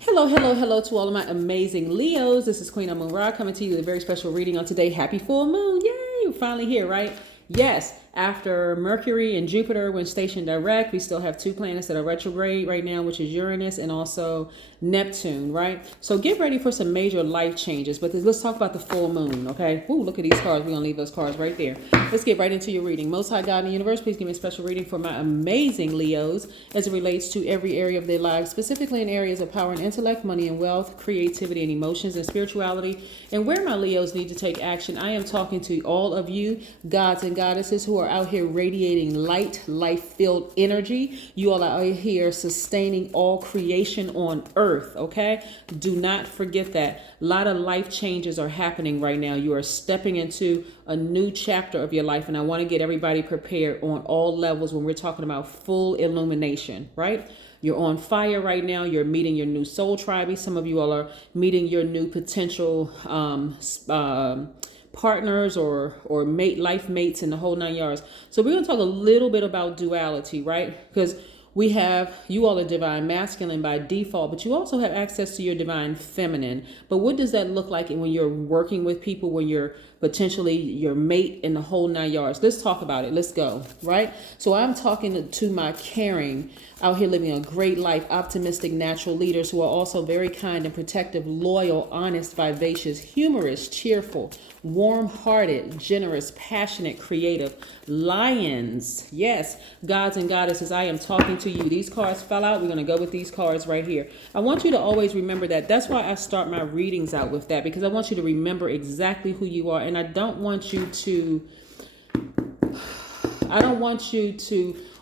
Hello, hello, hello to all of my amazing Leos. This is Queen Amun Ra coming to you with a very special reading on today. Happy full moon. Yay! We're finally here, right? Yes, after Mercury and Jupiter went stationed direct, we still have two planets that are retrograde right now, which is Uranus and also Neptune, right? So get ready for some major life changes. But let's talk about the full moon, okay? Ooh, look at these cards. We're going to leave those cards right there. Let's get right into your reading. Most High God in the universe, please give me a special reading for my amazing Leos as it relates to every area of their lives, specifically in areas of power and intellect, money and wealth, creativity and emotions, and spirituality. And where my Leos need to take action, I am talking to all of you, gods and goddesses who are out here radiating light, life-filled energy. You all are out here sustaining all creation on earth, okay? Do not forget that. A lot of life changes are happening right now. You are stepping into a new chapter of your life, and I want to get everybody prepared on all levels when we're talking about full illumination, right? You're on fire right now. You're meeting your new soul tribe. Some of you all are meeting your new potential partners or life mates in the whole 9 yards. So we're going to talk a little bit about duality, right? Because you all are divine masculine by default, but you also have access to your divine feminine. But what does that look like when you're working with people, when you're potentially your mate in the whole 9 yards? Let's talk about it. Let's go, right? So I'm talking to my caring, out here living a great life, optimistic, natural leaders who are also very kind and protective, loyal, honest, vivacious, humorous, cheerful, warm-hearted, generous, passionate, creative, lions. Yes, gods and goddesses, I am talking to you. These cards fell out. We're going to go with these cards right here. I want you to always remember that. That's why I start my readings out with that, because I want you to remember exactly who you are. And I don't want you to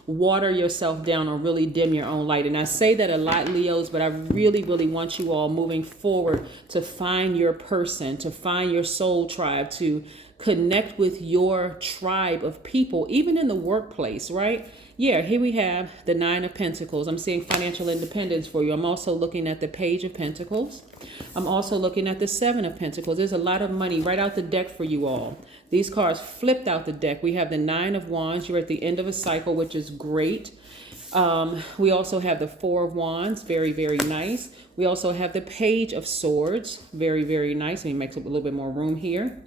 water yourself down or really dim your own light. And I say that a lot, Leos, but I really, really want you all moving forward to find your person, to find your soul tribe, to connect with your tribe of people, even in the workplace, right? Yeah, here we have the Nine of Pentacles. I'm seeing financial independence for you. I'm also looking at the Page of Pentacles. I'm also looking at the Seven of Pentacles. There's a lot of money right out the deck for you all. These cards flipped out the deck. We have the Nine of Wands. You're at the end of a cycle, which is great. We also have the Four of Wands. Very, very nice. We also have the Page of Swords. Very, very nice. Let me make up a little bit more room here.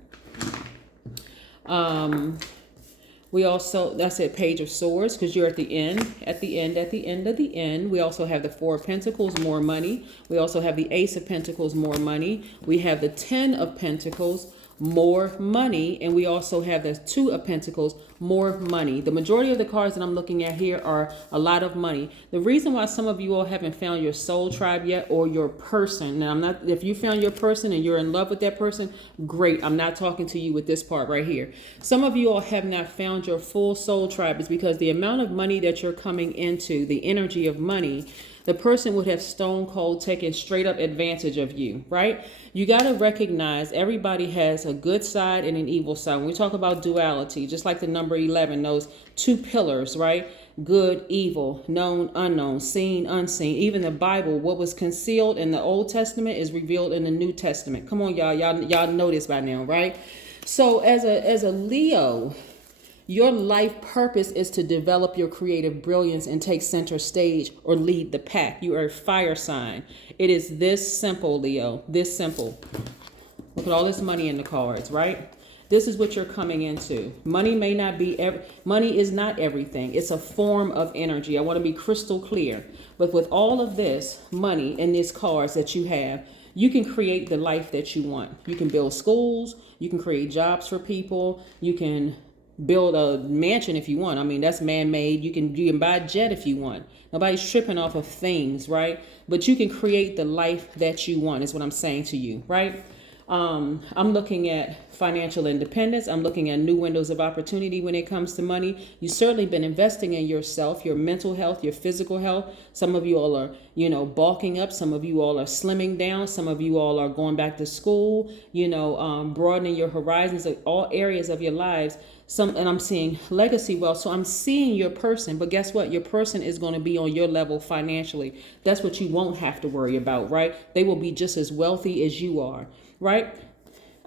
We also, that's it, Page of Swords, because you're at the end, at the end, at the end of the end. We also have the Four of Pentacles, more money. We also have the Ace of Pentacles, more money. We have the Ten of Pentacles, more money. And we also have the Two of Pentacles, more money. The majority of the cards that I'm looking at here are a lot of money. The reason why some of you all haven't found your soul tribe yet, or your person. Now, if you found your person and you're in love with that person, great. I'm not talking to you with this part right here. Some of you all have not found your full soul tribe is because the amount of money that you're coming into, the energy of money, the person would have stone cold taken straight up advantage of you, right? You got to recognize everybody has a good side and an evil side. When we talk about duality, just like the number 11, those two pillars, right? Good, evil, known, unknown, seen, unseen. Even the Bible, what was concealed in the Old Testament is revealed in the New Testament. Come on, y'all. Y'all know this by now, right? So as a Leo, your life purpose is to develop your creative brilliance and take center stage or lead the pack. You are a fire sign. It is this simple, Leo, this simple. Look at all this money in the cards, right? This is what you're coming into. Money may not be, money is not everything. It's a form of energy. I want to be crystal clear. But with all of this money in these cards that you have, you can create the life that you want. You can build schools. You can create jobs for people. You can build a mansion if you want. I mean, that's man-made. You can buy a jet if you want. Nobody's tripping off of things, right? But you can create the life that you want is what I'm saying to you, right? I'm looking at financial independence. I'm looking at new windows of opportunity when it comes to money. You've certainly been investing in yourself, your mental health, your physical health. Some of you all are, bulking up. Some of you all are slimming down. Some of you all are going back to school, broadening your horizons of all areas of your lives. And I'm seeing legacy wealth. So I'm seeing your person, but guess what? Your person is going to be on your level financially. That's what you won't have to worry about, right? They will be just as wealthy as you are, right?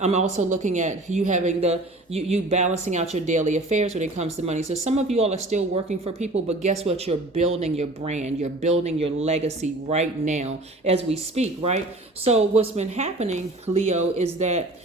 I'm also looking at you having you balancing out your daily affairs when it comes to money. So some of you all are still working for people, but guess what? You're building your brand. You're building your legacy right now as we speak, right? So what's been happening, Leo, is that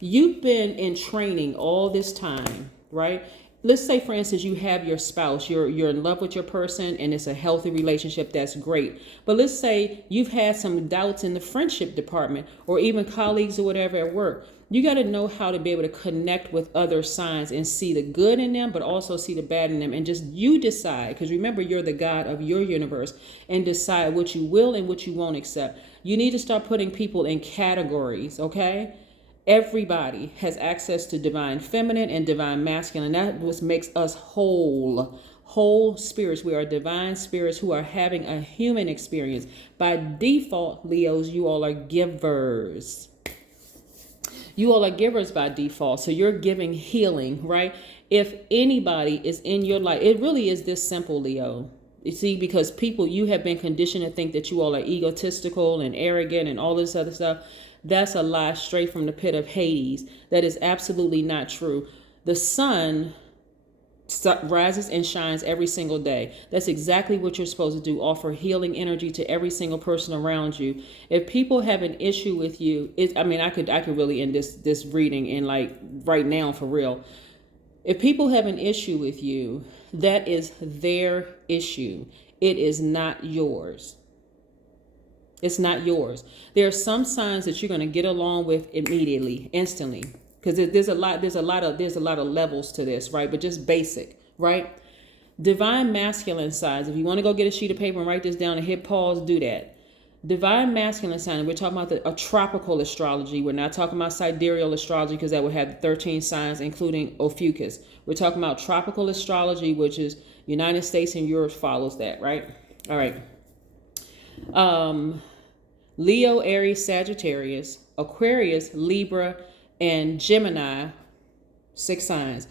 you've been in training all this time, right? Let's say, for instance, you have your spouse, you're in love with your person and it's a healthy relationship. That's great. But let's say you've had some doubts in the friendship department or even colleagues or whatever at work. You got to know how to be able to connect with other signs and see the good in them, but also see the bad in them. And just you decide, because remember, you're the God of your universe, and decide what you will and what you won't accept. You need to start putting people in categories, okay? Everybody has access to divine feminine and divine masculine. That what makes us whole spirits. We are divine spirits who are having a human experience. By default, Leos, you all are givers. You all are givers by default. So you're giving healing, right? If anybody is in your life, it really is this simple, Leo. You see, because people, you have been conditioned to think that you all are egotistical and arrogant and all this other stuff. That's a lie straight from the pit of Hades. That is absolutely not true. The sun rises and shines every single day. That's exactly what you're supposed to do. Offer healing energy to every single person around you. If people have an issue with you, I could really end this reading in like right now for real. If people have an issue with you, that is their issue. It is not yours. It's not yours. There are some signs that you're going to get along with immediately, instantly, because there's a lot of levels to this, right? But just basic, right? Divine masculine signs. If you want to go get a sheet of paper and write this down and hit pause, do that. Divine masculine sign. We're talking about a tropical astrology. We're not talking about sidereal astrology because that would have 13 signs, including Ophiuchus. We're talking about tropical astrology, which is United States and Europe follows that, right? All right. Leo, Aries, Sagittarius, Aquarius, Libra, and Gemini, 6 signs.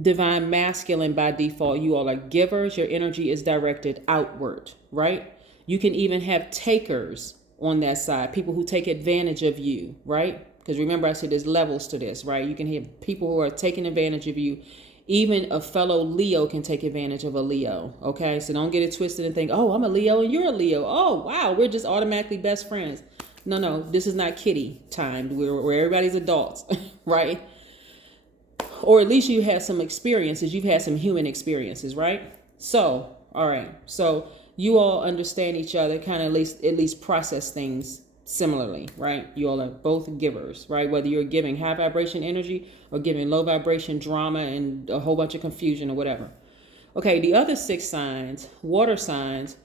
Divine masculine by default. You all are givers. Your energy is directed outward, right? You can even have takers on that side, people who take advantage of you, right? Because remember, I said there's levels to this, right? You can have people who are taking advantage of you. Even a fellow Leo can take advantage of a Leo, okay? So don't get it twisted and think, oh, I'm a Leo and you're a Leo. Oh, wow, we're just automatically best friends. No, this is not kiddie time where everybody's adults, right? Or at least you had some experiences. You've had some human experiences, right? So, all right. So you all understand each other, kind of at least process things similarly, right? You all are both givers, right? Whether you're giving high vibration energy or giving low vibration drama and a whole bunch of confusion or whatever. Okay, the other 6 signs, water signs,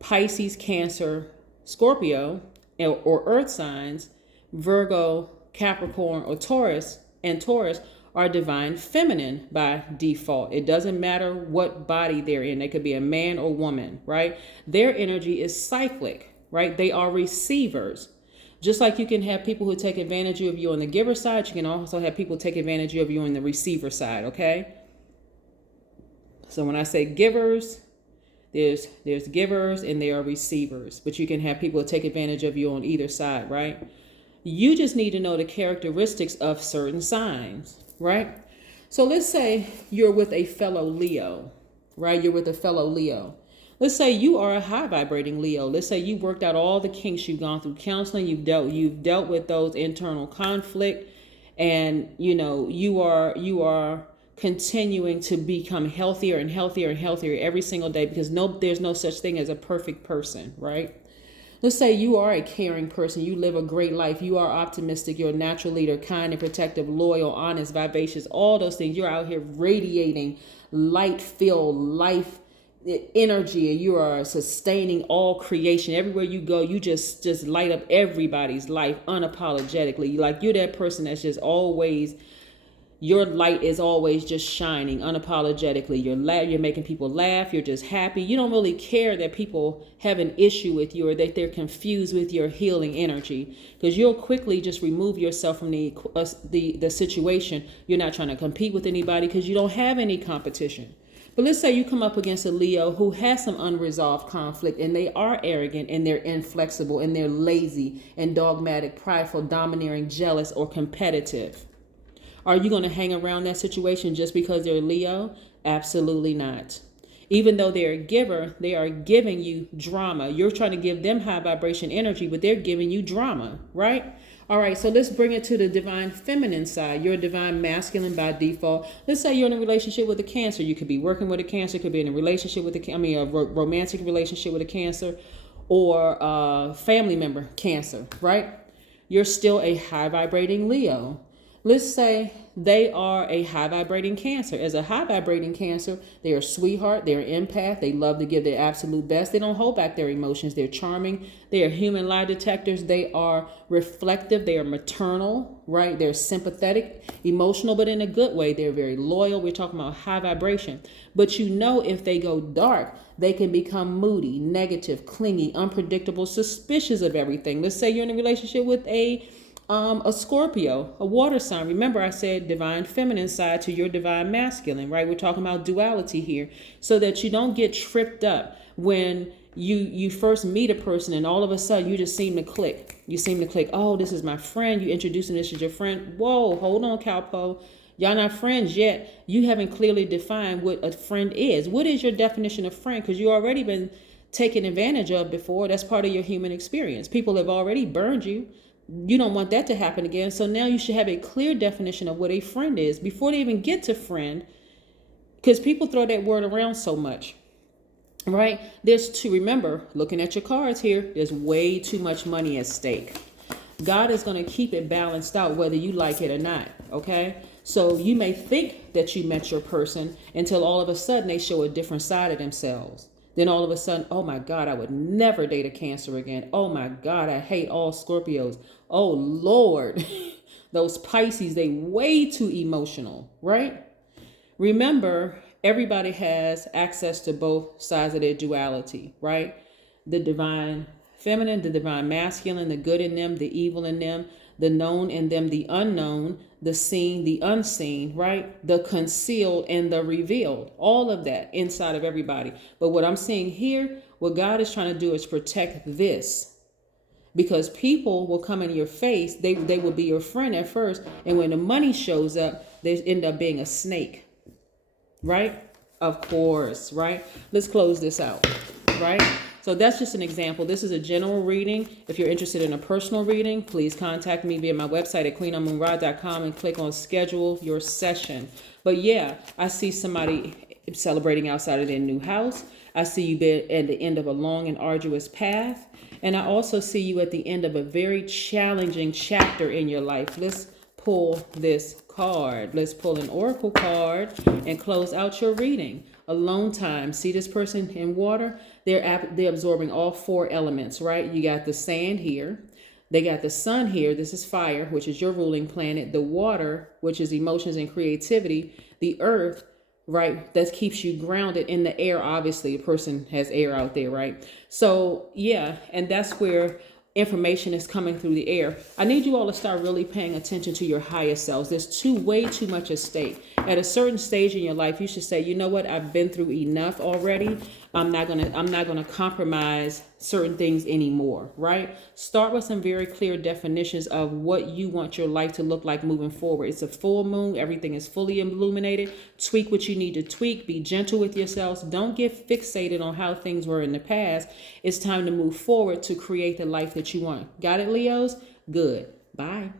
Pisces, Cancer, Scorpio, or earth signs, Virgo, Capricorn, or Taurus, and Taurus are divine feminine by default. It doesn't matter what body they're in. They could be a man or woman, right? Their energy is cyclic. Right? They are receivers. Just like you can have people who take advantage of you on the giver side, you can also have people take advantage of you on the receiver side, okay? So when I say givers, there's givers and there are receivers, but you can have people take advantage of you on either side, right? You just need to know the characteristics of certain signs, right? So let's say you're with a fellow Leo, right? You're with a fellow Leo. Let's say you are a high vibrating Leo. Let's say you worked out all the kinks, you've gone through counseling, you've dealt with those internal conflict, and you are continuing to become healthier and healthier and healthier every single day, because there's no such thing as a perfect person, right? Let's say you are a caring person, you live a great life, you are optimistic, you're a natural leader, kind and protective, loyal, honest, vivacious, all those things. You're out here radiating light-filled life energy, and you are sustaining all creation. Everywhere you go, you just light up everybody's life unapologetically. Like you're that person that's just always, your light is always just shining unapologetically. You're making people laugh. You're just happy. You don't really care that people have an issue with you or that they're confused with your healing energy, because you'll quickly just remove yourself from the situation. You're not trying to compete with anybody because you don't have any competition. But let's say you come up against a Leo who has some unresolved conflict, and they are arrogant and they're inflexible and they're lazy and dogmatic, prideful, domineering, jealous, or competitive. Are you going to hang around that situation just because they're Leo? Absolutely not. Even though they're a giver, they are giving you drama. You're trying to give them high vibration energy, but they're giving you drama, right? All right, so let's bring it to the divine feminine side. You're a divine masculine by default. Let's say you're in a relationship with a Cancer. You could be working with a Cancer, could be in a relationship with a romantic relationship with a Cancer, or a family member, Cancer, right? You're still a high vibrating Leo. Let's say they are a high vibrating Cancer. As a high vibrating Cancer, they are a sweetheart, they're an empath, they love to give their absolute best. They don't hold back their emotions. They're charming, they are human lie detectors, they are reflective, they are maternal, right? They're sympathetic, emotional, but in a good way. They're very loyal. We're talking about high vibration. But you know, if they go dark, they can become moody, negative, clingy, unpredictable, suspicious of everything. Let's say you're in a relationship with a Scorpio, a water sign. Remember, I said divine feminine side to your divine masculine, right? We're talking about duality here, so that you don't get tripped up when you first meet a person and all of a sudden you just seem to click. You seem to click. Oh, this is my friend. You introduce him. This is your friend. Whoa, hold on, Cowpo. Y'all not friends yet. You haven't clearly defined what a friend is. What is your definition of friend? Because you already been taken advantage of before. That's part of your human experience. People have already burned you. You don't want that to happen again. So now you should have a clear definition of what a friend is before they even get to friend, because people throw that word around so much, right? Remember, looking at your cards here, there's way too much money at stake. God is going to keep it balanced out whether you like it or not, okay? So you may think that you met your person until all of a sudden they show a different side of themselves. Then all of a sudden, oh my God, I would never date a Cancer again. Oh my God, I hate all Scorpios. Oh Lord, those Pisces, they way too emotional, right? Remember, everybody has access to both sides of their duality, right? The divine feminine, the divine masculine, the good in them, the evil in them, the known in them, the unknown, the seen, the unseen, right? The concealed and the revealed, all of that inside of everybody. But what I'm seeing here, what God is trying to do is protect this, because people will come in your face. They will be your friend at first. And when the money shows up, they end up being a snake, right? Of course, right? Let's close this out, right? So that's just an example. This is a general reading. If you're interested in a personal reading, please contact me via my website at queenamunra.com and click on schedule your session. But yeah, I see somebody celebrating outside of their new house. I see you at the end of a long and arduous path. And I also see you at the end of a very challenging chapter in your life. Let's pull this card. Let's pull an oracle card and close out your reading. Alone time. See this person in water? They're absorbing all four elements, right? You got the sand here. They got the sun here. This is fire, which is your ruling planet. The water, which is emotions and creativity. The earth, right? That keeps you grounded. In the air, obviously, a person has air out there, right? So yeah, and that's where information is coming through the air. I need you all to start really paying attention to your higher selves. There's way too much at stake. At a certain stage in your life, you should say, you know what? I've been through enough already. I'm not gonna compromise certain things anymore, right? Start with some very clear definitions of what you want your life to look like moving forward. It's a full moon. Everything is fully illuminated. Tweak what you need to tweak. Be gentle with yourselves. Don't get fixated on how things were in the past. It's time to move forward to create the life that you want. Got it, Leos? Good. Bye.